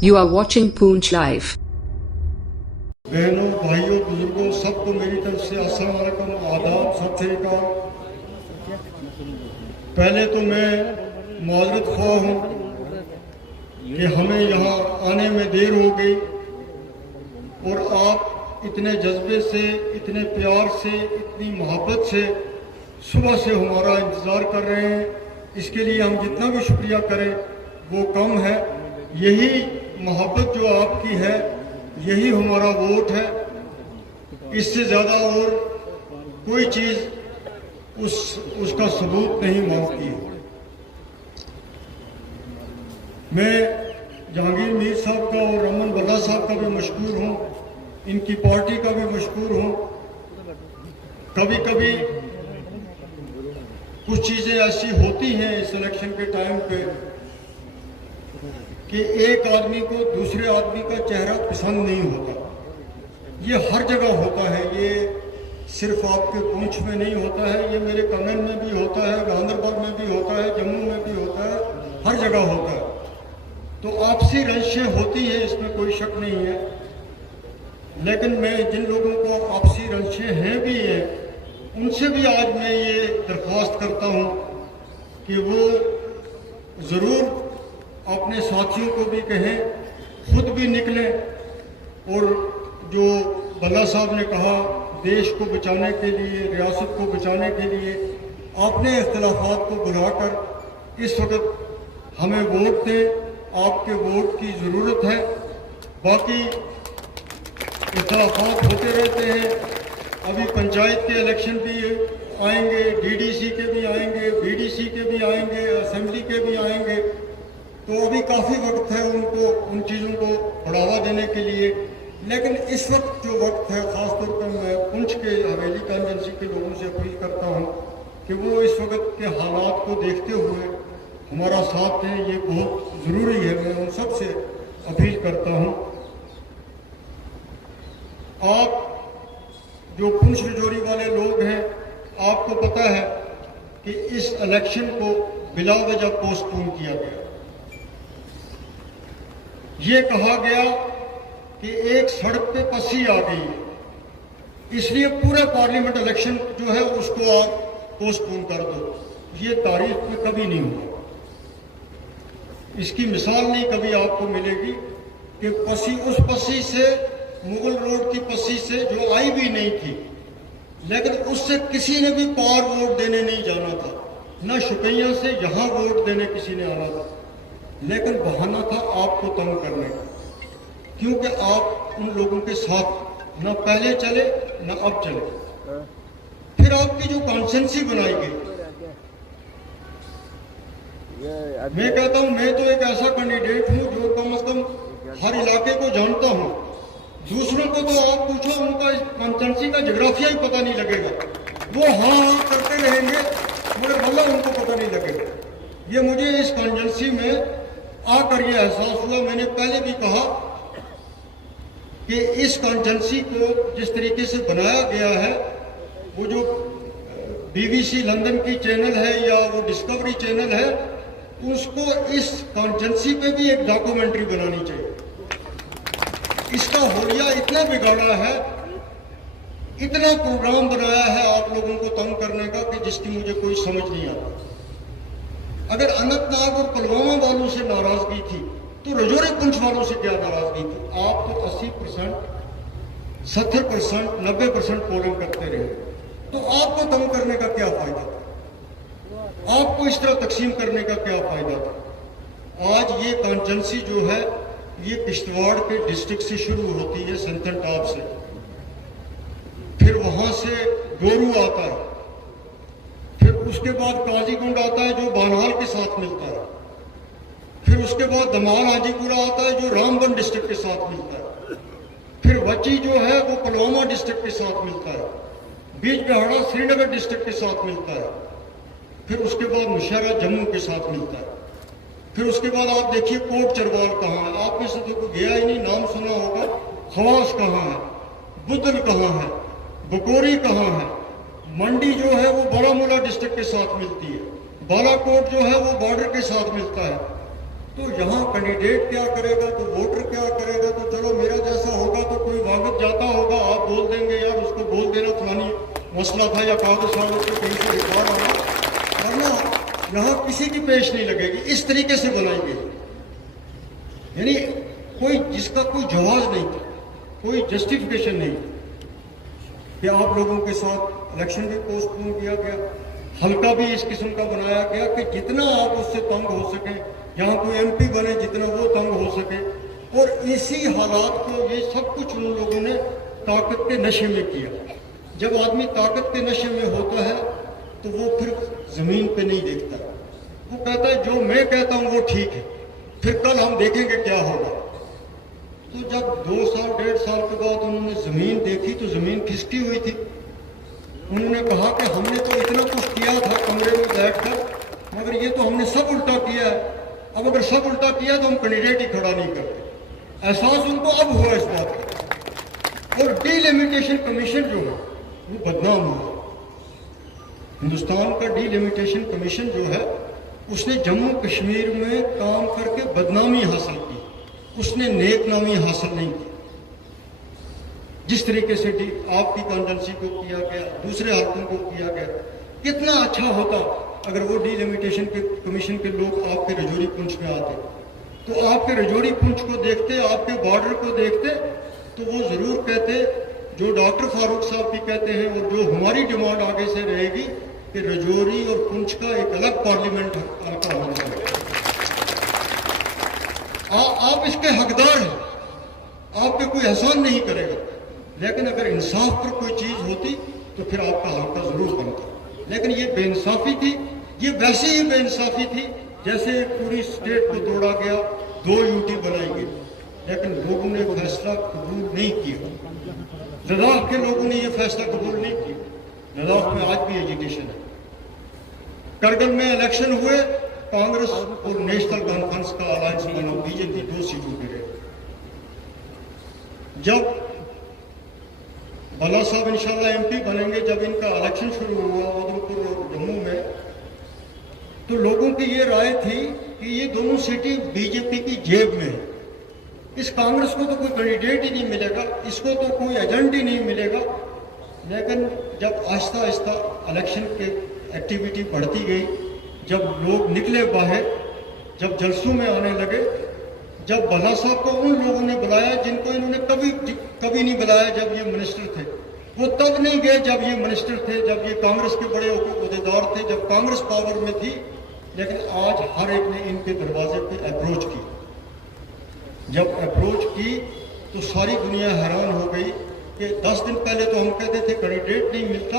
You are watching Poonch Live. बहनों, भाइयों, बुजुर्गों, सबको मेरी तरफ से अस्सलाम वालेकुम, आदाब, सत श्री अकाल। पहले तो मैं माजरत ख्वाह हूँ कि हमें यहाँ आने में देर हो गई और आप इतने जज्बे से, इतने प्यार से, इतनी मोहब्बत से सुबह से हमारा इंतज़ार कर रहे हैं। इसके लिए हम जितना भी शुक्रिया करें वो कम है। यही मोहब्बत जो आपकी है, यही हमारा वोट है। इससे ज़्यादा और कोई चीज़ उसका सबूत नहीं मांगती है। मैं जहांगीर मीर साहब का और रमन बल्ला साहब का भी मशकूर हूँ, इनकी पार्टी का भी मशकूर हूँ। कभी कभी कुछ चीज़ें ऐसी होती हैं इस इलेक्शन के टाइम पे कि एक आदमी को दूसरे आदमी का चेहरा पसंद नहीं होता। ये हर जगह होता है, ये सिर्फ आपके पूंछ में नहीं होता है, ये मेरे कमेंट में भी होता है, गांधरबल में भी होता है, जम्मू में भी होता है, हर जगह होता है। तो आपसी रंजिशें होती हैं, इसमें कोई शक नहीं है। लेकिन मैं जिन लोगों को आपसी रंजिशें हैं भी हैं, उनसे भी आज मैं ये दरख्वास्त करता हूँ कि वो ज़रूर अपने साथियों को भी कहें, खुद भी निकलें और जो बल्ला साहब ने कहा, देश को बचाने के लिए, रियासत को बचाने के लिए अपने इख्तिलाफात को बुलाकर इस वक्त हमें वोट दें। आपके वोट की ज़रूरत है। बाकी इख्तिलाफात होते रहते हैं। अभी पंचायत के इलेक्शन भी आएंगे, डीडीसी के भी आएंगे, बीडीसी के भी आएंगे, असेंबली के भी आएंगे। तो अभी काफ़ी वक्त है उनको उन चीज़ों को बढ़ावा देने के लिए। लेकिन इस वक्त जो वक्त है, ख़ासतौर पर मैं पुंछ के हवेली कॉन्स्टिट्यूंसी के लोगों से अपील करता हूँ कि वो इस वक्त के हालात को देखते हुए हमारा साथ दें। ये बहुत ज़रूरी है। मैं उन सब से अपील करता हूँ। आप जो पुंछ रजौरी वाले लोग हैं, आपको पता है कि इस इलेक्शन को बिला वजह पोस्टपोन किया गया। ये कहा गया कि एक सड़क पे पस्सी आ गई है, इसलिए पूरे पार्लियामेंट इलेक्शन जो है उसको आप पोस्टपोन कर दो। ये तारीख में कभी नहीं हुआ। इसकी मिसाल नहीं कभी आपको मिलेगी कि पस्सी, उस पस्सी से, मुगल रोड की पस्सी से जो आई भी नहीं थी, लेकिन उससे किसी ने भी पार वोट देने नहीं जाना था। न शुकैया से यहाँ वोट देने किसी ने आना था, लेकिन बहाना था आपको तंग करने का, क्योंकि आप उन लोगों के साथ न पहले चले न अब चले। फिर आपकी जो कॉन्सेंसी बनाई गई, मैं कहता हूं मैं तो एक ऐसा कैंडिडेट हूं जो कम से कम हर इलाके को जानता हूं। दूसरों को तो आप पूछो, उनका कॉन्सेंसी का जोग्राफिया ही पता नहीं लगेगा। वो हाँ करते रहेंगे मगर भला उनको पता नहीं लगेगा। ये मुझे इस कॉन्सेंसी में आकर ये एहसास हुआ। मैंने पहले भी कहा कि इस कॉन्सेंसी को जिस तरीके से बनाया गया है, वो जो BBC लंदन की चैनल है या वो डिस्कवरी चैनल है, उसको इस कॉन्सेंसी पे भी एक डॉक्यूमेंट्री बनानी चाहिए। इसका होलिया इतना बिगाड़ा है, इतना प्रोग्राम बनाया है आप लोगों को तंग करने का कि जिसकी मुझे कोई समझ नहीं आता। अगर अनंतनाग और पुलवामा वालों से नाराजगी थी तो रजौरी पुंछ वालों से क्या नाराजगी थी? आप तो 80%, 70%, 90% पोलिंग करते रहे, तो आपको तंग करने का क्या फायदा था? आपको इस तरह तकसीम करने का क्या फायदा था? आज ये कॉन्स्टिट्यूंसी जो है, ये किश्तवाड़ के डिस्ट्रिक्ट से शुरू होती है, संतन टॉप से, फिर वहां से गोरू आता है, फिर उसके बाद काजीगुंड आता है जो बानहाल के साथ मिलता है, फिर उसके बाद दमाल हाजीपुरा आता है जो रामबन डिस्ट्रिक्ट के साथ मिलता है, फिर वची जो है वो पुलवामा डिस्ट्रिक्ट के साथ मिलता है, बीच बिहाड़ा श्रीनगर डिस्ट्रिक्ट के साथ मिलता है, फिर उसके बाद मुशहरा जम्मू के साथ मिलता है, फिर उसके बाद आप देखिए कोट चरवाल कहाँ है। आप में से तो कोई गया ही नहीं, नाम सुना होगा। खवास कहाँ है, बुदल कहाँ है, बकोरी कहाँ है, मंडी जो है वो बारामूला डिस्ट्रिक्ट के साथ मिलती है, बालाकोट जो है वो बॉर्डर के साथ मिलता है। तो यहाँ कैंडिडेट क्या करेगा तो वोटर क्या करेगा, तो चलो मेरा जैसा होगा तो कोई वागत जाता होगा, आप बोल देंगे यार उसको बोल देना फलानी मसला था या कागज वालों को कहीं से रिकॉर्ड होगा, वरना यहाँ किसी की पेश नहीं लगेगी। इस तरीके से बनाई गई, यानी कोई जिसका कोई जवाब नहीं था, कोई जस्टिफिकेशन नहीं कि आप लोगों के साथ इलेक्शन भी पोस्टपोन किया गया, हल्का भी इस किस्म का बनाया गया कि जितना आप उससे तंग हो सके, यहाँ कोई एमपी बने जितना वो तंग हो सके, और इसी हालात को ये सब कुछ उन लोगों ने ताकत के नशे में किया। जब आदमी ताकत के नशे में होता है तो वो फिर जमीन पे नहीं देखता, वो कहता है जो मैं कहता हूँ वो ठीक है, फिर कल हम देखेंगे क्या होगा। तो जब 2 साल 1.5 साल के बाद उन्होंने जमीन देखी तो जमीन खिसकी हुई थी। उन्होंने कहा कि हमने तो इतना कुछ किया था कमरे में बैठकर, मगर ये तो हमने सब उल्टा किया है, अब अगर सब उल्टा किया तो हम कैंडिडेट ही खड़ा नहीं करते। एहसास उनको अब हुआ इस बात का। और डिलिमिटेशन कमीशन जो है वो बदनाम हुआ। हिंदुस्तान का डिलिमिटेशन कमीशन जो है उसने जम्मू कश्मीर में काम करके बदनामी हासिल की, उसने नेक नामी हासिल नहीं की। जिस तरीके से आपकी कॉन्स्टिट्यूंसी को किया गया, दूसरे हल्कों को किया गया, कितना अच्छा होता अगर वो डिलिमिटेशन के कमीशन के लोग आपके रजौरी पुंछ में आते, तो आपके रजौरी पुंछ को देखते, आपके बॉर्डर को देखते, तो वो जरूर कहते जो डॉक्टर फारूक साहब भी कहते हैं और जो हमारी डिमांड आगे से रहेगी कि रजौरी और पुंछ का एक अलग पार्लियामेंट हल्का होना चाहिए। आप इसके हकदार हैं, आप पे कोई एहसान नहीं करेगा, लेकिन अगर इंसाफ पर कोई चीज होती तो फिर आपका हल्का जरूर बनता। लेकिन ये बेइंसाफी थी, ये वैसे ही बेइंसाफी थी जैसे पूरी स्टेट को तोड़ा गया, 2 यूटी बनाई गई, लेकिन लोगों ने फैसला कबूल नहीं किया। लद्दाख के लोगों ने ये फैसला कबूल नहीं किया। लद्दाख में आज भी एजिटेशन है। करगिल में इलेक्शन हुए, कांग्रेस और नेशनल कॉन्फ्रेंस का अलायंस बना, बीजेपी 2 सीटों पे रहे। जब भल्ला साहब इंशाल्लाह एमपी बनेंगे, जब इनका इलेक्शन शुरू हुआ उधमपुर और जम्मू में, तो लोगों की ये राय थी कि ये दोनों सीटें बीजेपी की जेब में है, इस कांग्रेस को तो कोई कैंडिडेट ही नहीं मिलेगा, इसको तो कोई एजेंट ही नहीं मिलेगा। लेकिन जब आहिस्ता आहिस्ता इलेक्शन के एक्टिविटी बढ़ती गई, जब लोग निकले बाहर, जब जलसों में आने लगे, जब भल्ला साहब को उन लोगों ने बुलाया जिनको इन्होंने कभी नहीं बुलाया जब ये मिनिस्टर थे, वो तब नहीं गए जब ये मिनिस्टर थे, जब ये कांग्रेस के बड़े ओहदेदार थे, जब कांग्रेस पावर में थी। लेकिन आज हर एक ने इनके दरवाजे पे अप्रोच की। जब अप्रोच की तो सारी दुनिया हैरान हो गई कि 10 दिन पहले तो हम कहते थे कैंडिडेट नहीं मिलता,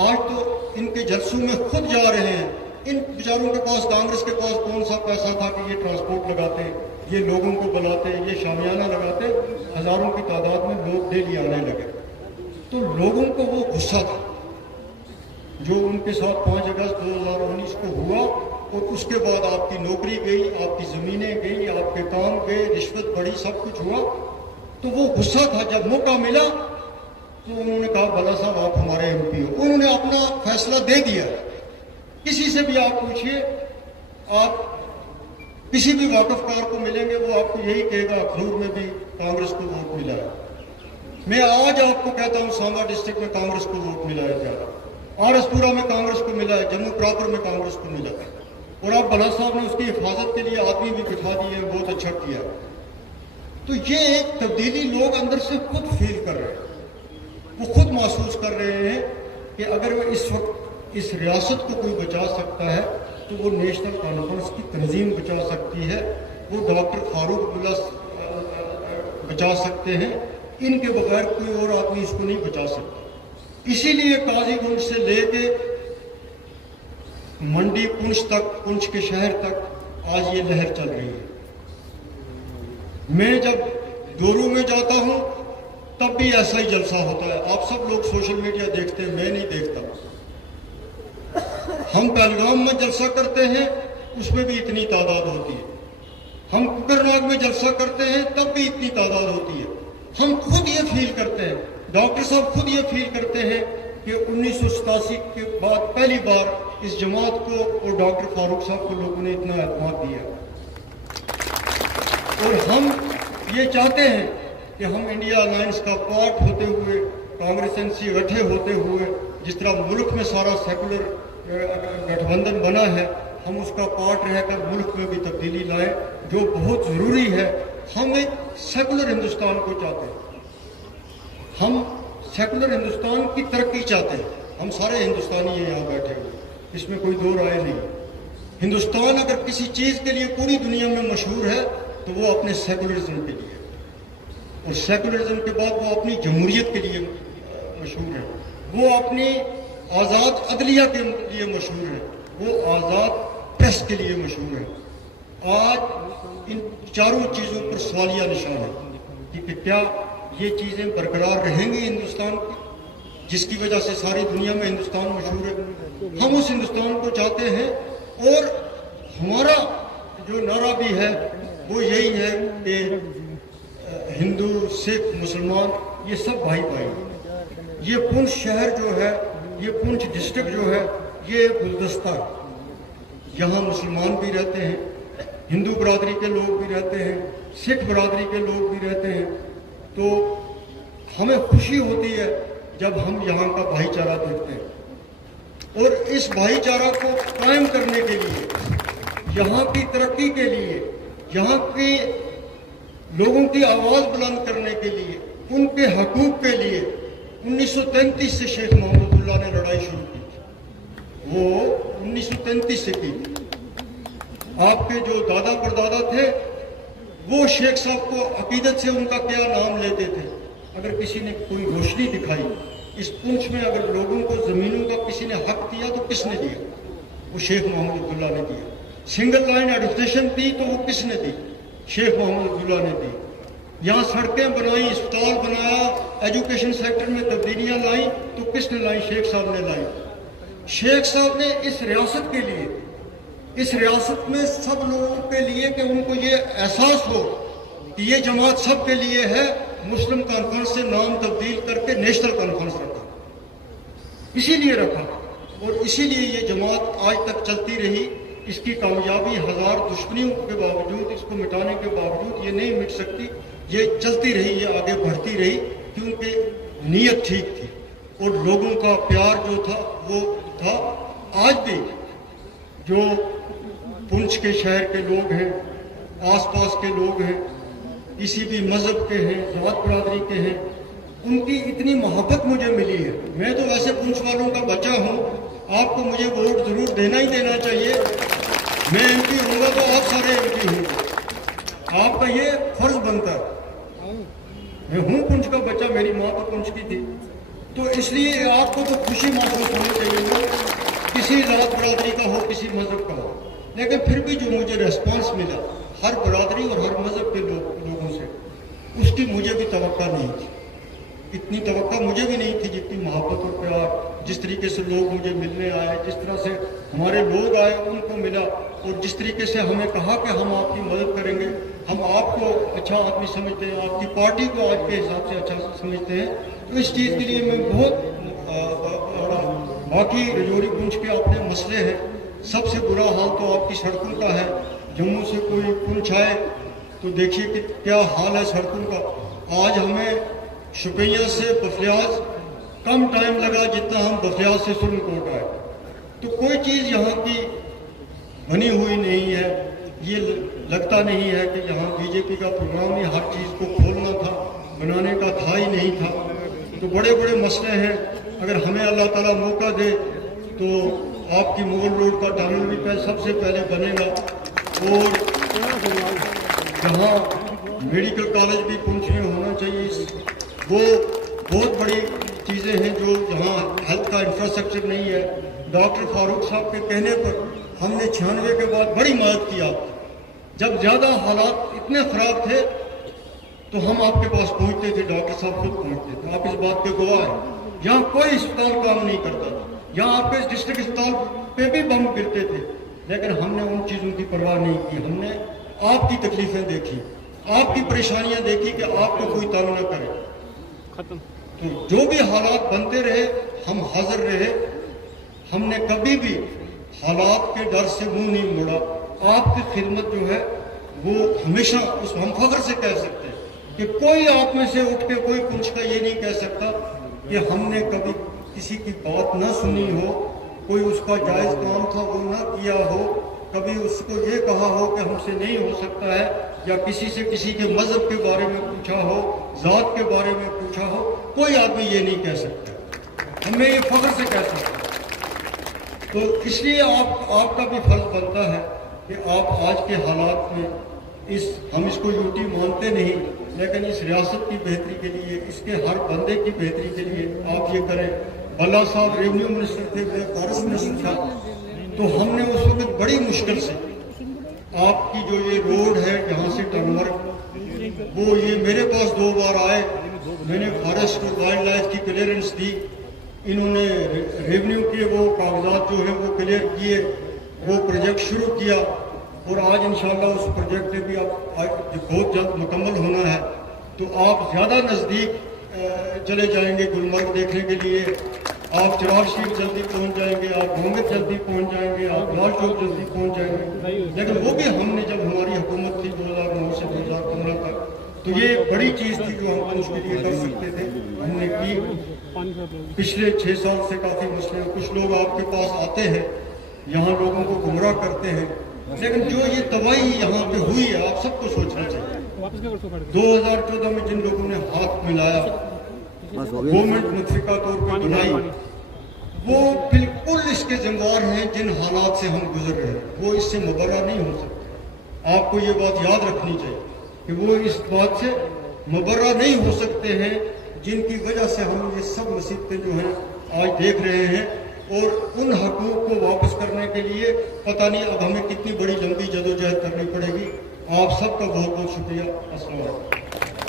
आज तो इनके जलसों में खुद जा रहे हैं। इन बेचारों के पास, कांग्रेस के पास कौन सा पैसा था कि ये ट्रांसपोर्ट लगाते, ये लोगों को बुलाते, ये शामियाना लगाते, हजारों की तादाद में लोग डेली आने लगे। तो लोगों को वो गुस्सा था जो उनके साथ 5 अगस्त 2019 को हुआ, और उसके बाद आपकी नौकरी गई, आपकी जमीनें गई, आपके काम गए, रिश्वत बढ़ी, सब कुछ हुआ। तो वो गुस्सा था। जब मौका मिला तो उन्होंने कहा भल्ला साहब आप हमारे एमपी हो। उन्होंने अपना फैसला दे दिया। किसी से भी आप पूछिए, आप किसी भी वाकफकार को मिलेंगे, वो आपको यही कहेगा अखनूर में भी कांग्रेस को वोट मिला है। मैं आज आपको कहता हूँ सांबा डिस्ट्रिक्ट में कांग्रेस को वोट मिला है ज्यादा, आरएसपुरा में कांग्रेस को मिला है, जम्मू प्रॉपर में कांग्रेस को मिला है। और अब भल्ला साहब ने उसकी हिफाजत के लिए आदमी भी बिठा दिए, बहुत अच्छा किया। तो ये एक तब्दीली लोग अंदर से खुद फील कर रहे हैं, वो खुद महसूस कर रहे हैं कि अगर वो इस वक्त इस रियासत को कोई बचा सकता है तो वो नेशनल कॉन्फ्रेंस की तंजीम बचा सकती है, वो डॉक्टर फारूक अब्दुल्ला बचा सकते हैं। इनके बगैर कोई और आदमी इसको नहीं बचा सकता। इसीलिए काजीगुंज से लेके मंडी पुंछ तक, पुंछ के शहर तक आज ये लहर चल रही है। मैं जब डोरू में जाता हूं तब भी ऐसा ही जलसा होता है। आप सब लोग सोशल मीडिया देखते हैं, मैं नहीं देखता। हम पहलगाम में जलसा करते हैं, उसमें भी इतनी तादाद होती है। हम कुकरनाग में जलसा करते हैं, तब भी इतनी तादाद होती है। हम खुद ये फील करते हैं, डॉक्टर साहब खुद ये फील करते हैं कि 1987 के बाद पहली बार इस जमात को और डॉक्टर फारूक साहब को लोगों ने इतना एतमाद दिया। اور ہم یہ چاہتے ہیں کہ ہم انڈیا الائنس کا پارٹ ہوتے ہوئے، کانگریسنسی اکٹھے ہوتے ہوئے، جس طرح ملک میں سارا سیکولر گٹھ بندھن بنا ہے، ہم اس کا پارٹ رہ کر ملک میں بھی تبدیلی لائیں، جو بہت ضروری ہے۔ ہم ایک سیکولر ہندوستان کو چاہتے ہیں، ہم سیکولر ہندوستان کی ترقی چاہتے ہیں۔ ہم سارے ہندوستانی ہیں یہاں بیٹھے ہوئے، اس میں کوئی دو رائے نہیں۔ ہندوستان اگر کسی چیز کے لیے پوری دنیا میں مشہور ہے تو وہ اپنے سیکولرزم کے لیے، اور سیکولرزم کے بعد وہ اپنی جمہوریت کے لیے مشہور ہے، وہ اپنی آزاد عدلیہ کے لیے مشہور ہے، وہ آزاد پریس کے لیے مشہور ہے۔ آج ان چاروں چیزوں پر سوالیہ نشان ہے کہ کیا یہ چیزیں برقرار رہیں گی ہندوستان کی، جس کی وجہ سے ساری دنیا میں ہندوستان مشہور ہے۔ ہم اس ہندوستان کو چاہتے ہیں، اور ہمارا جو نعرہ بھی ہے وہ یہی ہے کہ ہندو، سکھ، مسلمان یہ سب بھائی بھائی۔ یہ پونچھ شہر جو ہے، یہ پونچھ ڈسٹرکٹ جو ہے، یہ گلدستہ ہے۔ یہاں مسلمان بھی رہتے ہیں، ہندو برادری کے لوگ بھی رہتے ہیں، سکھ برادری کے لوگ بھی رہتے ہیں۔ تو ہمیں خوشی ہوتی ہے جب ہم یہاں کا بھائی چارہ دیکھتے ہیں، اور اس بھائی چارہ کو قائم کرنے کے لیے، یہاں کی ترقی کے لیے، یہاں کے لوگوں کی آواز بلند کرنے کے لیے، ان کے حقوق کے لیے 1933 سے شیخ محمود اللہ نے لڑائی شروع کی تھی۔ وہ 1933 سے کی تھی۔ آپ کے جو دادا پردادا تھے وہ شیخ صاحب کو عقیدت سے ان کا کیا نام لیتے تھے۔ اگر کسی نے کوئی روشنی دکھائی اس پونچھ میں، اگر لوگوں کو زمینوں کا کسی نے حق دیا تو کس نے دیا؟ وہ شیخ محمد عبداللہ نے دیا۔ سنگل لائن ایڈوکیشن دی تو وہ کس نے دی؟ شیخ محمد عبداللہ نے دی۔ یہاں سڑکیں بنائیں، اسپتال بنایا، ایجوکیشن سیکٹر میں تبدیلیاں لائیں تو کس نے لائیں؟ شیخ صاحب نے لائیں۔ شیخ صاحب نے اس ریاست کے لیے، اس ریاست میں سب لوگوں کے لیے، کہ ان کو یہ احساس ہو کہ یہ جماعت سب کے لیے ہے، مسلم کانفرنس سے نام تبدیل کر کے نیشنل کانفرنس رکھا۔ اسی لیے رکھا، اور اسی لیے یہ جماعت آج تک چلتی رہی۔ اس کی کامیابی ہزار دشمنیوں کے باوجود، اس کو مٹانے کے باوجود یہ نہیں مٹ سکتی، یہ چلتی رہی، یہ آگے بڑھتی رہی، کیونکہ نیت ٹھیک تھی اور لوگوں کا پیار جو تھا وہ تھا۔ آج بھی جو پونچھ کے شہر کے لوگ ہیں، آس پاس کے لوگ ہیں، کسی بھی مذہب کے ہیں، ذات برادری کے ہیں، ان کی اتنی محبت مجھے ملی ہے۔ میں تو ویسے پونچھ والوں کا بچہ ہوں، آپ کو مجھے ووٹ ضرور دینا ہی دینا چاہیے۔ میں ایم پی ہوں گا تو آپ سارے ایم پی ہوں گے، آپ کا یہ فرض بنتا ہے۔ میں ہوں پونچھ کا بچہ، میری ماں تو پونچھ کی تھی، تو اس لیے آپ کو تو خوشی محسوس ہونی چاہیے، کسی ذات برادری کا ہو، کسی مذہب کا ہو۔ لیکن پھر بھی جو مجھے ریسپانس ملا ہر برادری اور ہر مذہب کے لوگوں سے، اس کی مجھے بھی توقع نہیں تھی۔ اتنی توقع مجھے بھی نہیں تھی جتنی محبت اور پیار، جس طریقے سے لوگ مجھے ملنے آئے، جس طرح سے ہمارے لوگ آئے ان کو ملا، اور جس طریقے سے ہمیں کہا کہ ہم آپ کی مدد کریں گے، ہم آپ کو اچھا آدمی سمجھتے ہیں، آپ کی پارٹی کو آج کے حساب سے اچھا سمجھتے ہیں۔ تو اس چیز کے لیے میں بہت باقی رجوری پونچھ کے اپنے مسئلے ہیں۔ سب سے برا حال تو آپ کی سڑکوں کا ہے۔ جموں سے کوئی پونچھ آئے تو دیکھیے کہ کیا حال ہے سڑکوں کا۔ آج ہمیں شپیاں سے بفیاض کم ٹائم لگا جتنا ہم بفیاض سے سرن کوٹ آئے۔ تو کوئی چیز یہاں کی بنی ہوئی نہیں ہے۔ یہ لگتا نہیں ہے کہ یہاں بی جے پی کا پروگرام ہی ہر چیز کو کھولنا تھا، بنانے کا تھا ہی نہیں تھا۔ تو بڑے بڑے مسئلے ہیں۔ اگر ہمیں اللہ تعالیٰ موقع دے تو آپ کی مغل روڈ کا ٹنل بھی سب سے پہلے بنے گا، اور جہاں میڈیکل کالج بھی پونچھ میں ہونا چاہیے۔ وہ بہت بڑی چیزیں ہیں جو یہاں ہیلتھ کا انفراسٹرکچر نہیں ہے۔ ڈاکٹر فاروق صاحب کے کہنے پر ہم نے 96 کے بعد بڑی مدد کیا۔ جب زیادہ حالات اتنے خراب تھے تو ہم آپ کے پاس پہنچتے تھے، ڈاکٹر صاحب خود پہنچتے تھے۔ آپ اس بات کے گواہ ہیں۔ یہاں کوئی اسپتال کام نہیں کرتا تھا، یہاں آپ کے ڈسٹرکٹ اسپتال پہ بھی بم گرتے تھے، لیکن ہم نے ان چیزوں کی پرواہ نہیں کی۔ ہم نے آپ کی تکلیفیں دیکھی، آپ کی پریشانیاں دیکھی کہ آپ کو کوئی تنگ نہ کرے۔ تو جو بھی حالات بنتے رہے ہم حاضر رہے۔ ہم نے کبھی بھی حالات کے ڈر سے منہ نہیں موڑا۔ آپ کی خدمت جو ہے वो हमेशा उस हम फख्र से कह सकते हैं कि कोई आप में से उठ के कोई पूछ कर ये नहीं कह सकता कि हमने कभी किसी की बात न सुनी हो, कोई उसका जायज़ काम था वो न किया हो, कभी उसको ये कहा हो कि हमसे नहीं हो सकता है, या किसी से किसी के मज़हब के बारे में पूछा हो, ज़ात के बारे में पूछा हो, कोई आदमी ये नहीं कह सकता। हमें ये फख्र से कह सकते हैं। तो इसलिए आपका भी फर्ज बनता है कि आप आज के हालात में हम इसको यूटी मानते नहीं, लेकिन इस रियासत की बेहतरी के लिए, इसके हर बंदे की बेहतरी के लिए आप ये करें। भल्ला साहब रेवेन्यू मिनिस्टर थे, मैं फॉरेस्ट मिनिस्टर था, तो हमने उस वक्त बड़ी मुश्किल से आपकी जो ये रोड है यहाँ से टर्नवर्क, वो ये मेरे पास 2 बार आए, मैंने फॉरेस्ट और वाइल्ड लाइफ की क्लियरेंस दी, इन्होंने रेवेन्यू के वो कागजात जो है वो क्लियर किए, वो प्रोजेक्ट शुरू किया, और आज इंशाल्लाह उस प्रोजेक्ट में भी बहुत जल्द मुकम्मल होना है। तो आप ज़्यादा नज़दीक चले जाएंगे गुलमर्ग देखने के लिए, आप चिराग शीट जल्दी पहुंच जाएंगे, आप मोहम्मद जल्दी पहुंच जाएंगे, आप लाल चौक जल्दी पहुंच जाएंगे। लेकिन वो भी हमने जब हमारी हुकूमत थी 2009 से 2015 तक, तो ये बड़ी चीज़ थी जो हम उसके लिए कर सकते थे, हमने की। पिछले 6 साल से काफ़ी मसले हैं। कुछ लोग आपके पास आते हैं, यहाँ लोगों को गुमराह करते हैं, लेकिन जो ये तबाही यहाँ पे हुई है आप सबको सोचना चाहिए। 2014 में जिन लोगों ने हाथ मिलाया, गवर्नमेंट मुतफिका तौर पर बनाई, वो बिल्कुल इसके जिम्मेदार हैं जिन हालात से हम गुजर रहे हैं, वो इससे मुबर्रा नहीं हो सकते। आपको ये बात याद रखनी चाहिए कि वो इस बात से मुबर्रा नहीं हो सकते हैं जिनकी वजह से हम ये सब मुसीबतें जो हैं आज देख रहे हैं, और उन हकूक़ को वापस करने के लिए पता नहीं अब हमें कितनी बड़ी लंबी जदोजहद करनी पड़ेगी। आप सबका बहुत बहुत शुक्रिया। अस्सलाम वालेकुम।